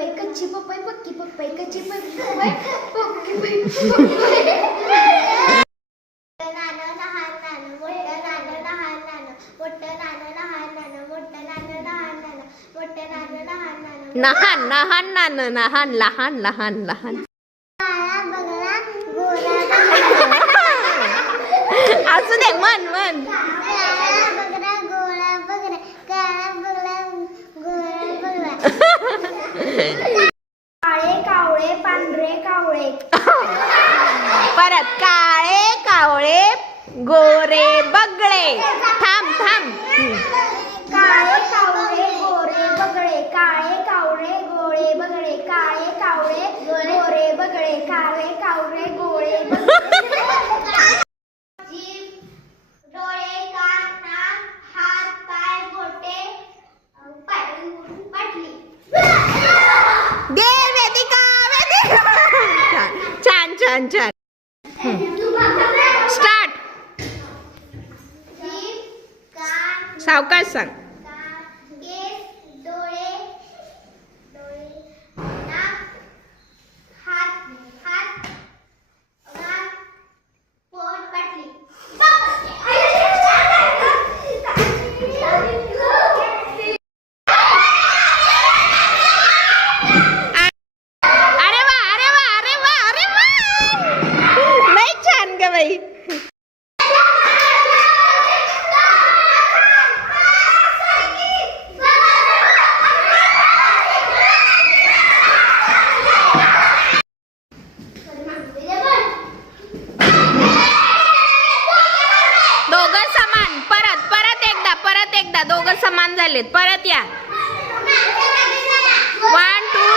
पपई कच्ची पपई पक्की पपई कच्ची पपई पक्की पपई नानं लहान नानं मोठं नानं लहान नानं मोठं नानं लहान नानं मोठं नानं लहान नानं मोठं नानं लहान नानं लहान लहान नानं लहान लहान लहान लहान काळा बगळा गोरा असू दे मन मन काळा बगळा गोरा बगळा काळा बगळा गोरा बगळा काळे कावळे पांढरे कावळे परत काळे कावळे गोरे बगळे थांब थांब काळे कावळे गोरे बगळे काळे कावळे गोरे बगळे काळे कावळे गोरे बगळे काळे कावळे गोरे जीभ डोळे कान नाक हात पाय बोटे पाटली दे वेदिका वेदिका छान छान छान स्टार्ट जीभ कान सावकाश सांग केस डोळे नाक हात नाक पोट पाटली अरे वा अरे वा अरे वा अरे वा लय छान ग बाई दोघं समान परत एकदा दोघं समान झालेत परत या 1 2